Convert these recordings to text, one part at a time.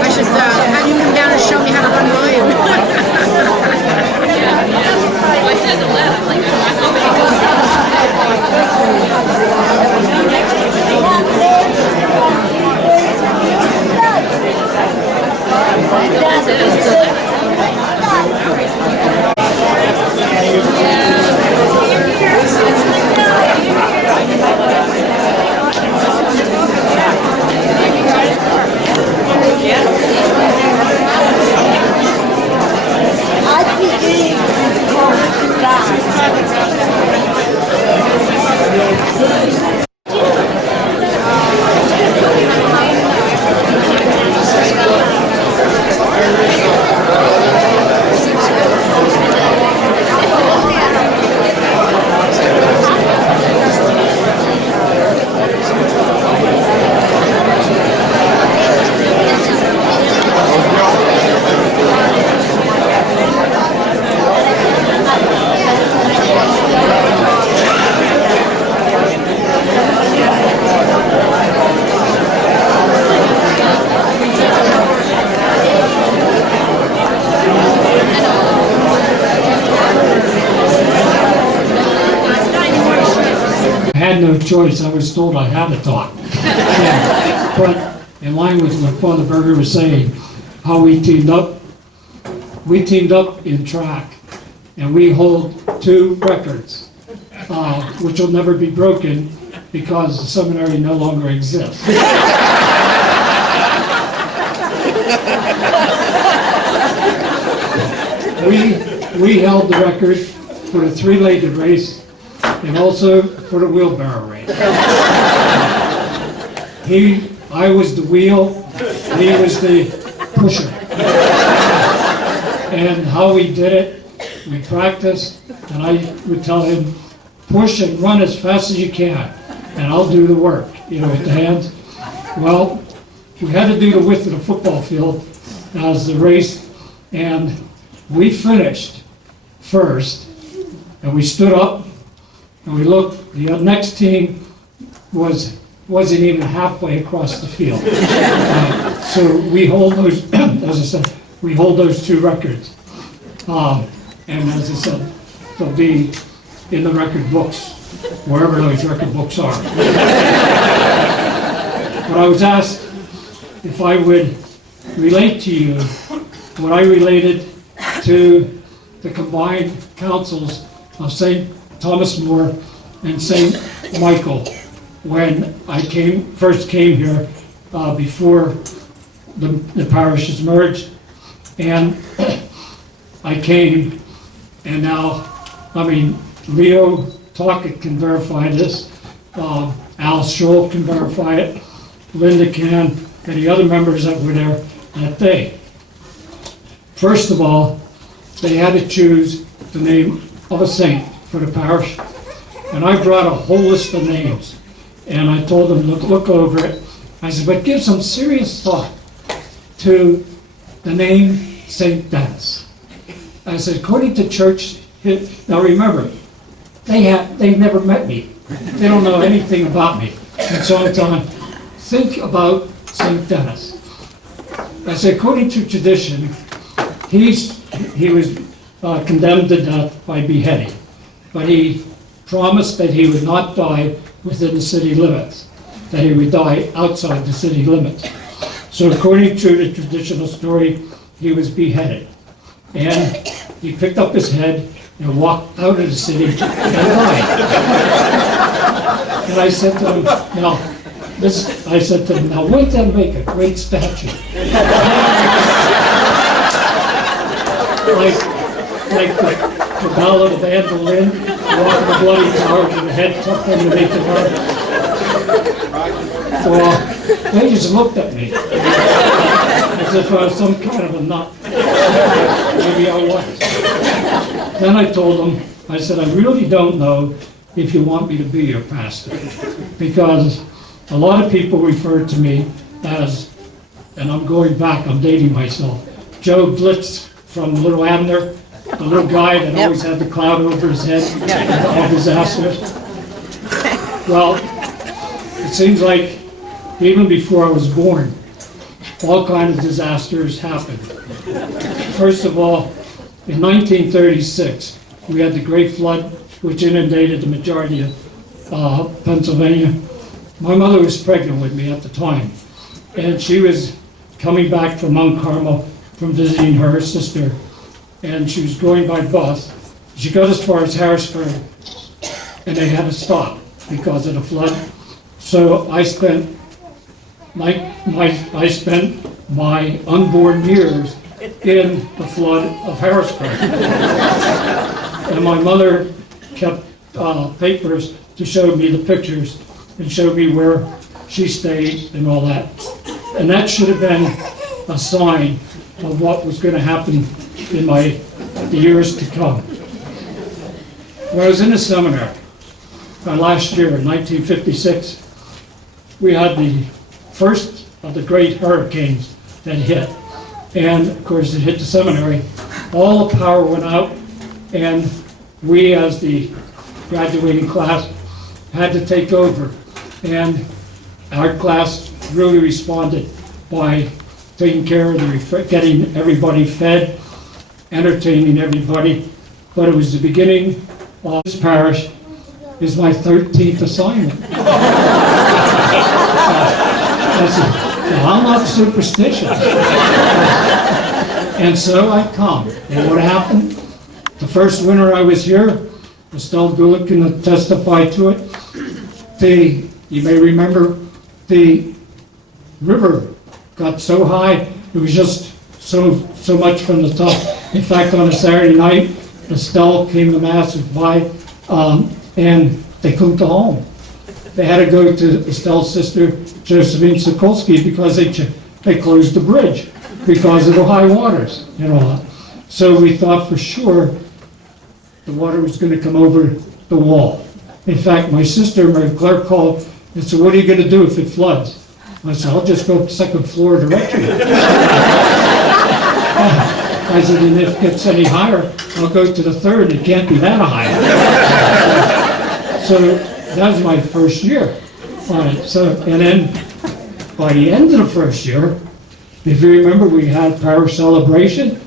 I should have you come down and show me how to run volume. Well, it says 11. Like, I had no choice. I was told I had to talk. Yeah. But in line with what Father Berger was saying, how we teamed up in track, and we hold 2 records, which will never be broken because the seminary no longer exists. We held the record for the 3-legged race and also for the wheelbarrow race. I was the wheel, he was the pusher. And how we did it, we practiced, and I would tell him, push and run as fast as you can, and I'll do the work, with the hands. Well, we had to do the width of the football field as the race, and we finished first, and we stood up, and we looked. The next team wasn't even halfway across the field. So we hold those, as I said, we hold those 2 records. And as I said, they'll be in the record books, wherever those record books are. But I was asked if I would relate to you what I related to the combined councils of St. Thomas More and St. Michael when I first came here before the parishes merged. And I came, and now, Leo Talcott can verify this, Al Scholl can verify it, Linda can, and the other members that were there that day. First of all, they had to choose the name of a saint for the parish, and I brought a whole list of names, and I told them, look over it. I said, but give some serious thought to the name St. Denis. I said, according to church, now remember, they've never met me. They don't know anything about me. And so I tell them, think about St. Denis. I said, according to tradition, he was condemned to death by beheading, but he promised that he would not die within the city limits, that he would die outside the city limits. So according to the traditional story, he was beheaded. And he picked up his head and walked out of the city and died. And I said to him, now wouldn't that make a great statue? like the ballad of Anne Boleyn, walking the bloody tower with the head tucked underneath the heart. Well, they just looked at me. as if I was some kind of a nut. Maybe I was. Then I told them, I said, I really don't know if you want me to be your pastor, because a lot of people refer to me as, and I'm going back, I'm dating myself, Joe Blitz from Little Abner, the little guy that always had the cloud over his head, all disasters. Well, it seems like even before I was born, all kinds of disasters happened. First of all, in 1936, we had the Great Flood, which inundated the majority of Pennsylvania. My mother was pregnant with me at the time, and she was coming back from Mount Carmel from visiting her sister, and she was going by bus. She got as far as Harrisburg, and they had to stop because of the flood. So I spent my unborn years in the flood of Harrisburg. And my mother kept papers to show me the pictures and show me where she stayed and all that. And that should have been a sign of what was going to happen in the years to come. When I was in the seminary, last year in 1956, we had the first of the great hurricanes that hit. And of course it hit the seminary. All the power went out, and we as the graduating class had to take over. And our class really responded by taking care of getting everybody fed, entertaining everybody. But it was the beginning of this parish is my 13th assignment. I'm not superstitious. And so I come. And what happened? The first winter I was here, Estelle Gulick can testify to it. You may remember the river got so high, it was just so much from the top. In fact, on a Saturday night, Estelle came to Mass with Vi, and they couldn't go home. They had to go to Estelle's sister, Josephine Sokolsky, because they closed the bridge because of the high waters and all that. So we thought for sure the water was going to come over the wall. In fact, my sister, Mary Claire, called and said, "What are you going to do if it floods?" I said, "I'll just go up to second floor directly." I said, "And if it gets any higher, I'll go to the third. It can't be that high." So that was my first year on it. So, and then by the end of the first year, if you remember, we had parish celebration,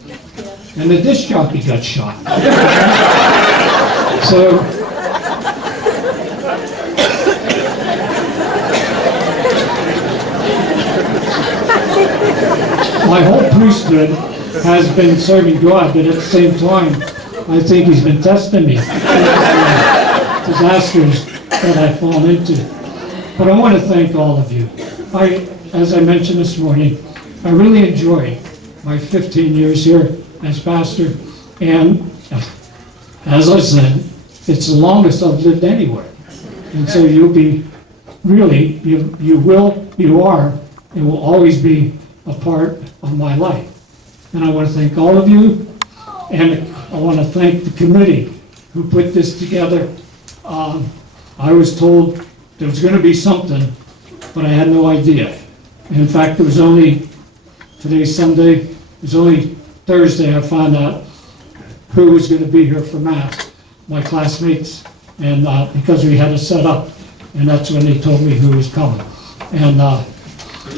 and the disc jockey got shot. So my whole priesthood has been serving God, but at the same time, I think he's been testing me. Disasters that I've fallen into. But I want to thank all of you. As I mentioned this morning, I really enjoyed my 15 years here as pastor, and as I said, it's the longest I've lived anywhere. And so you'll be really, you are, and will always be a part of my life. And I want to thank all of you, and I want to thank the committee who put this together. I was told there was going to be something, but I had no idea. And in fact, it was only, today's Sunday, it was only Thursday I found out who was going to be here for Mass, my classmates, and because we had it set up, and that's when they told me who was coming. And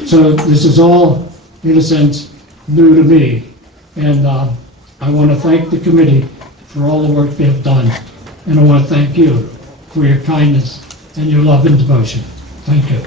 so this is all, in a sense, new to me. And I want to thank the committee for all the work they've done. And I want to thank you for your kindness and your love and devotion. Thank you.